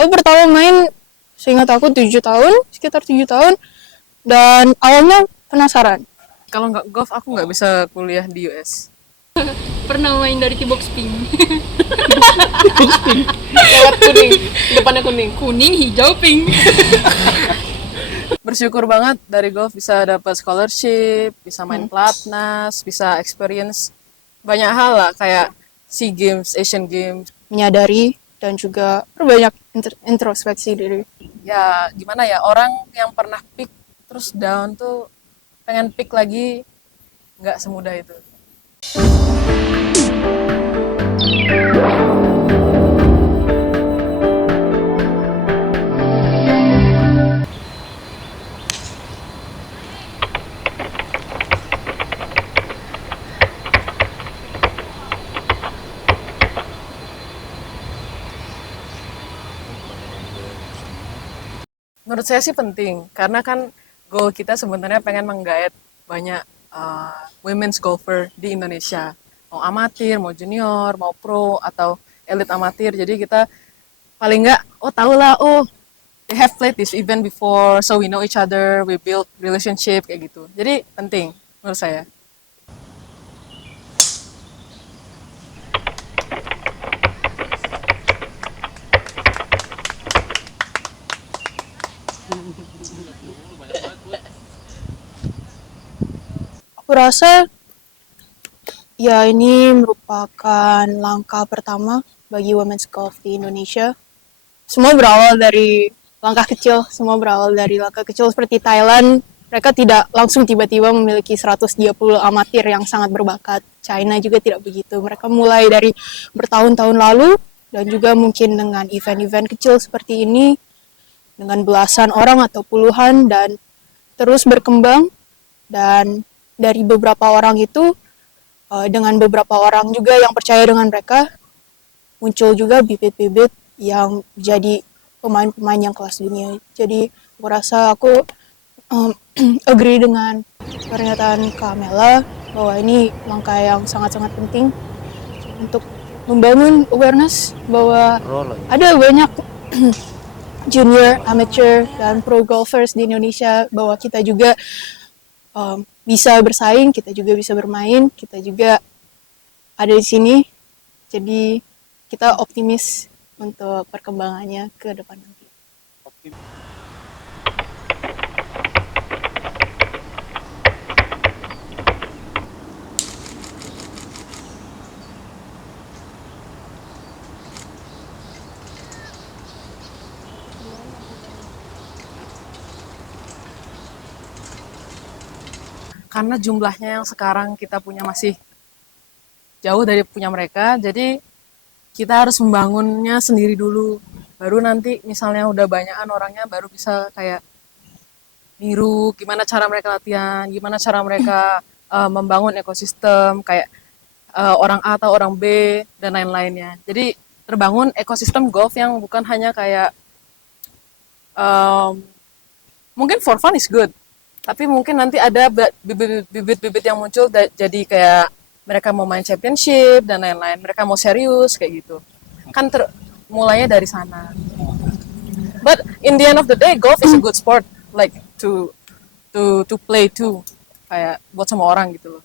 Aku pertama main, seingat aku 7 tahun, sekitar 7 tahun. Dan awalnya penasaran. Kalau nggak golf, aku nggak bisa kuliah di US. Pernah main dari T-box pink. Lewat kuning, depannya kuning. Kuning, hijau, pink. Bersyukur banget dari golf bisa dapat scholarship, bisa main pelatnas, bisa experience banyak hal lah kayak SEA Games, Asian Games. Menyadari dan juga perbanyak introspeksi diri. Ya gimana ya, orang yang pernah peak terus down tuh pengen peak lagi nggak semudah itu. Menurut saya sih penting, karena kan goal kita sebenarnya pengen menggait banyak women's golfer di Indonesia. Mau amatir, mau junior, mau pro, atau elite amatir. Jadi kita paling nggak, oh tau lah, oh they have played this event before, so we know each other, we build relationship, kayak gitu. Jadi penting menurut saya. Aku rasa ya ini merupakan langkah pertama bagi women's golf di Indonesia. Semua berawal dari langkah kecil, seperti Thailand. Mereka tidak langsung tiba-tiba memiliki 130 amatir yang sangat berbakat. China juga tidak begitu. Mereka mulai dari bertahun-tahun lalu dan juga mungkin dengan event-event kecil seperti ini dengan belasan orang atau puluhan dan terus berkembang. Dan dari beberapa orang itu dengan beberapa orang juga yang percaya dengan mereka, muncul juga bibit-bibit yang jadi pemain-pemain yang kelas dunia. Jadi aku rasa aku agree dengan pernyataan Kak Mela bahwa ini langkah yang sangat-sangat penting untuk membangun awareness bahwa ada banyak junior, amateur, dan pro golfers di Indonesia, bahwa kita juga bisa bersaing, kita juga bisa bermain, kita juga ada di sini. Jadi kita optimis untuk perkembangannya ke depan nanti. Karena jumlahnya yang sekarang kita punya masih jauh dari punya mereka, jadi kita harus membangunnya sendiri dulu. Baru nanti misalnya udah banyakan orangnya, baru bisa kayak niru gimana cara mereka latihan, gimana cara mereka membangun ekosistem kayak orang A atau orang B dan lain-lainnya. Jadi terbangun ekosistem golf yang bukan hanya kayak mungkin for fun is good, tapi mungkin nanti ada bibit-bibit yang muncul jadi kayak mereka mau main championship dan lain-lain, mereka mau serius kayak gitu. Kan mulainya dari sana. But in the end of the day, golf is a good sport, like to play too, kayak buat semua orang gitu loh.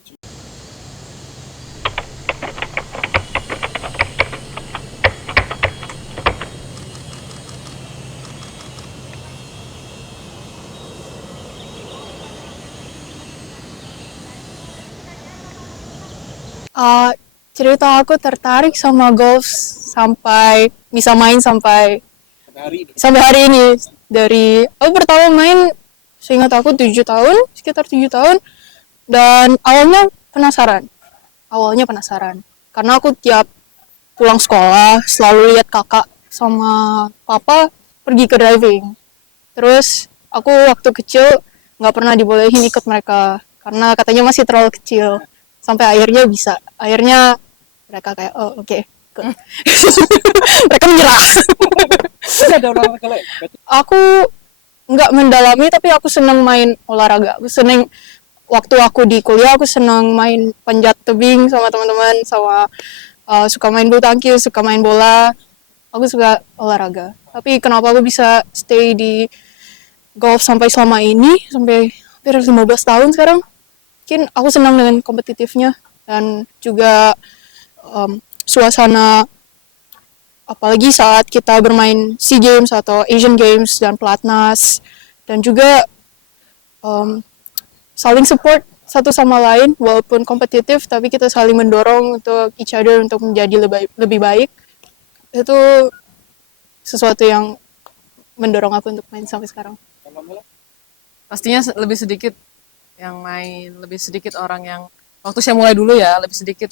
Cerita aku tertarik sama golf sampai bisa main sampai hari ini. Dari aku pertama main, seingat aku 7 tahun, sekitar 7 tahun. Dan awalnya penasaran karena aku tiap pulang sekolah selalu lihat kakak sama papa pergi ke driving. Terus aku waktu kecil nggak pernah dibolehin ikut mereka karena katanya masih terlalu kecil. Sampai akhirnya mereka kayak oke. Mereka menyerah. Aku nggak mendalami, tapi aku senang main olahraga. Waktu aku di kuliah, aku senang main panjat tebing sama teman-teman, suka main bulu tangkis, suka main bola. Aku suka olahraga. Tapi kenapa aku bisa stay di golf sampai selama ini, sampai hampir 15 tahun sekarang. Mungkin aku senang dengan kompetitifnya dan juga suasana, apalagi saat kita bermain SEA Games atau Asian Games dan Pelatnas, dan juga saling support satu sama lain walaupun kompetitif, tapi kita saling mendorong untuk each other untuk menjadi lebih baik. Itu sesuatu yang mendorong aku untuk main sampai sekarang. Pastinya lebih sedikit yang main, lebih sedikit orang yang waktu saya mulai dulu ya, lebih sedikit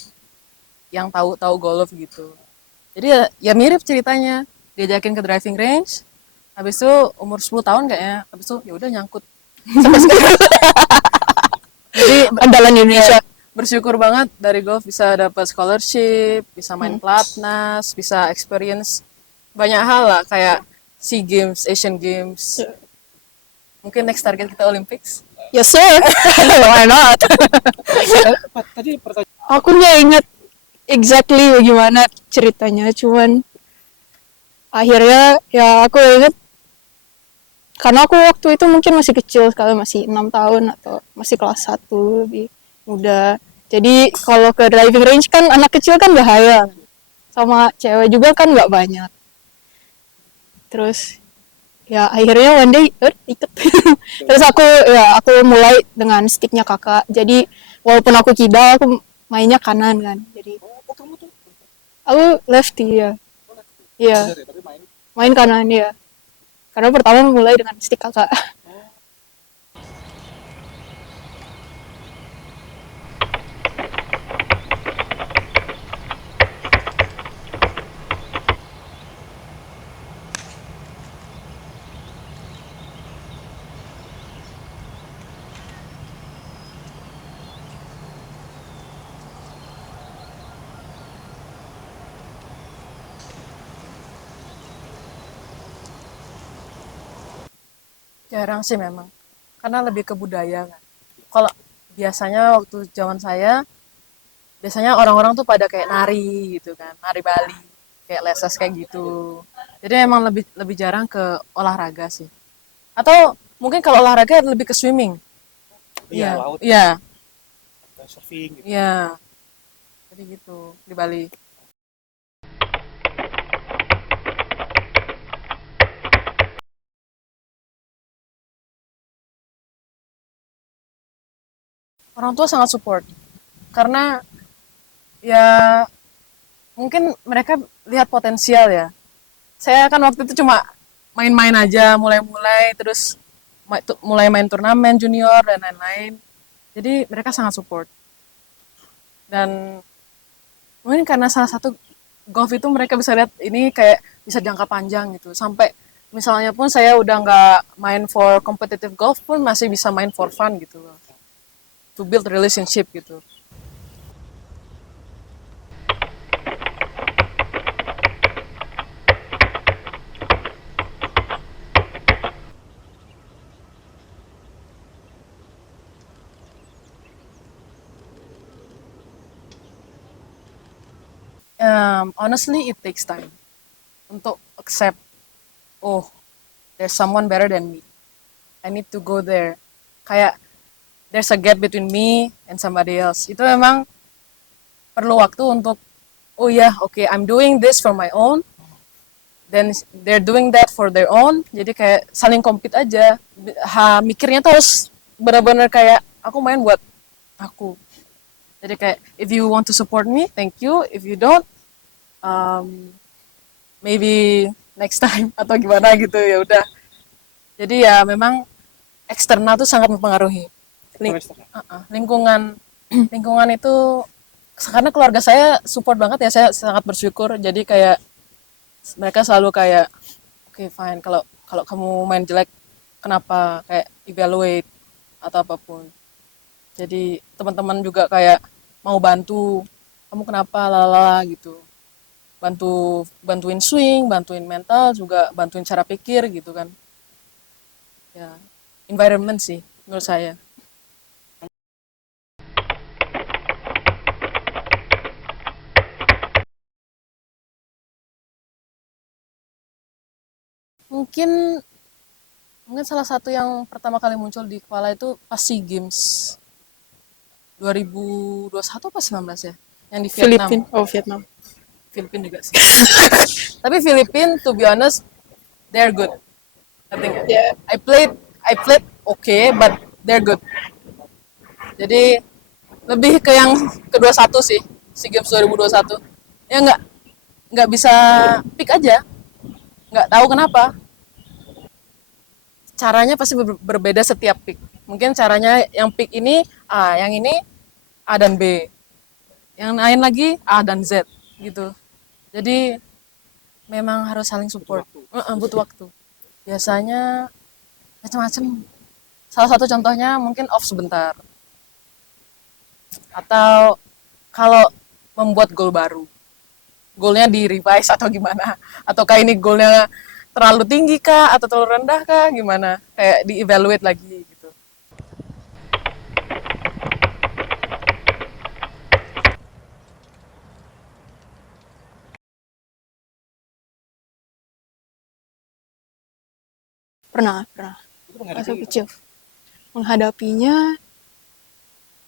yang tahu golf gitu. Jadi ya mirip ceritanya, diajakin ke driving range, habis itu umur 10 tahun kayaknya, habis itu ya udah nyangkut sampai sekarang. Jadi Andalan Indonesia. bersyukur banget dari golf bisa dapat scholarship, bisa main pelatnas, bisa experience banyak hal lah kayak SEA Games, Asian Games. Mungkin next target kita Olympics. Yes sir. Why not? Aku nggak ingat exactly bagaimana ceritanya, cuman akhirnya ya aku ingat karena aku waktu itu mungkin masih kecil sekali, masih 6 tahun atau masih kelas 1, lebih muda. Jadi kalau ke driving range kan anak kecil kan bahaya, sama cewek juga kan nggak banyak. Terus ya akhirnya one day ikut. Terus aku mulai dengan sticknya kakak. Jadi walaupun aku kidal, aku mainnya kanan kan. Jadi aku lefty ya. Iya. Main kanan ya. Karena pertama mulai dengan stick kakak. Jarang sih memang, karena lebih ke budaya kan. Kalau biasanya waktu zaman saya, biasanya orang-orang tuh pada kayak nari gitu kan, nari Bali, kayak leses kayak gitu. Jadi emang lebih lebih jarang ke olahraga sih. Atau mungkin kalau olahraga lebih ke swimming. Iya, Iya, laut, iya, surfing gitu. iya. Jadi gitu di Bali. Orang tua sangat support karena ya mungkin mereka lihat potensial ya. Saya kan waktu itu cuma main-main aja, mulai-mulai terus mulai main turnamen junior dan lain-lain. Jadi mereka sangat support. Dan mungkin karena salah satu golf itu mereka bisa lihat ini kayak bisa jangka panjang gitu. Sampai misalnya pun saya udah nggak main for competitive golf pun masih bisa main for fun gitu loh. To build relationship gitu. Honestly, it takes time untuk accept, oh, there's someone better than me. I need to go there. Kayak there's a gap between me and somebody else. Itu memang perlu waktu untuk, oh ya, okay, I'm doing this for my own. Then they're doing that for their own. Jadi kayak saling compete aja. Mikirnya tuh harus benar-benar kayak aku main buat aku. Jadi kayak if you want to support me, thank you. If you don't, maybe next time atau gimana gitu ya udah. Jadi ya memang eksternal tuh sangat mempengaruhi. Lingkungan lingkungan itu karena keluarga saya support banget ya, saya sangat bersyukur. Jadi kayak mereka selalu kayak oke, fine, kalau kalau kamu main jelek kenapa, kayak evaluate atau apapun. Jadi teman-teman juga kayak mau bantu, kamu kenapa lalala gitu, bantuin swing, bantuin mental, juga bantuin cara pikir gitu kan. Ya, environment sih menurut saya. Mungkin mungkin salah satu yang pertama kali muncul di kepala itu pas SEA Games 2021 apa 19 ya? Yang di Vietnam. Vietnam. Filipina juga sih. Tapi Filipina, to be honest, they're good. I think. Yeah. I played okay, but they're good. Jadi lebih ke yang ke-21 sih, SEA Games 2021. Ya nggak bisa pick aja. Nggak tahu kenapa. Caranya pasti berbeda setiap pick. Mungkin caranya yang pick ini A, yang ini A dan B. Yang lain lagi A dan Z gitu. Jadi memang harus saling support. Butuh waktu. Biasanya macam-macam. Salah satu contohnya mungkin off sebentar. Atau kalau membuat gol baru. Golnya di revise atau gimana? Ataukah ini golnya terlalu tinggi kah atau terlalu rendah kah gimana? Kayak di-evaluate lagi gitu. Pernah. Itu menghadapi Masa kecil. Menghadapinya,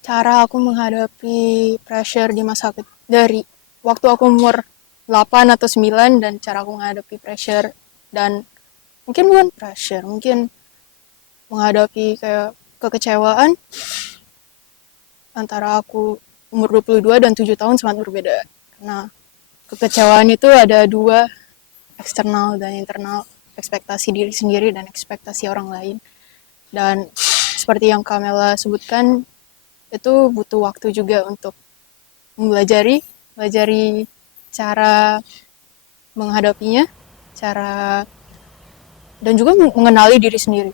cara aku menghadapi pressure di dari waktu aku umur 8 atau 9 dan cara aku menghadapi pressure dan mungkin bukan pressure, mungkin menghadapi kayak kekecewaan antara aku umur 22 dan 7 tahun sangat berbeda. Karena kekecewaan itu ada dua, eksternal dan internal, ekspektasi diri sendiri dan ekspektasi orang lain. Dan seperti yang Kamela sebutkan, itu butuh waktu juga untuk belajari cara menghadapinya, dan juga mengenali diri sendiri.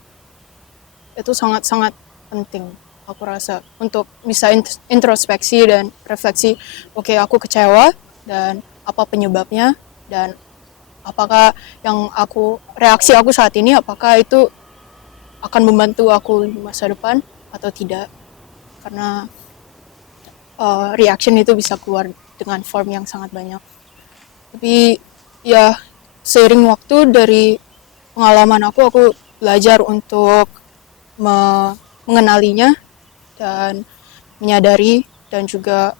Itu sangat-sangat penting, aku rasa, untuk bisa introspeksi dan refleksi. Oke, aku kecewa dan apa penyebabnya, dan apakah reaksi aku saat ini, apakah itu akan membantu aku di masa depan atau tidak. Karena reaction itu bisa keluar dengan form yang sangat banyak. Tapi ya, seiring waktu dari pengalaman aku belajar untuk mengenalinya dan menyadari, dan juga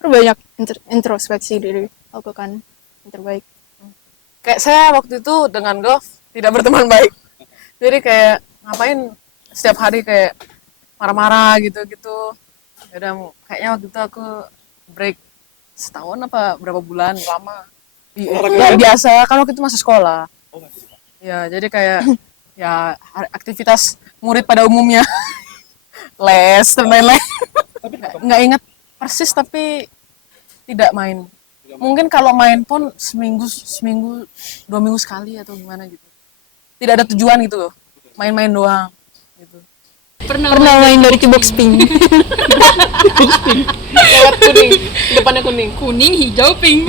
perbanyak introspeksi diri, lakukan yang terbaik. Kayak saya waktu itu dengan golf tidak berteman baik. Jadi kayak ngapain setiap hari kayak marah-marah gitu-gitu. Ya udah, kayaknya waktu itu aku break setahun apa berapa bulan lama. Ya, biasa kan waktu itu masih sekolah. Oh, masih suka. Ya, jadi kayak ya aktivitas murid pada umumnya. Les dan lain-lain. Tapi Nggak ingat persis tapi tidak main. Mungkin kalau main pun seminggu 2 minggu sekali atau gimana gitu. Tidak ada tujuan gitu loh. Main-main doang gitu. Pernah Main dari T-box pink. Lewat kuning, depannya kuning. kuning, hijau, pink.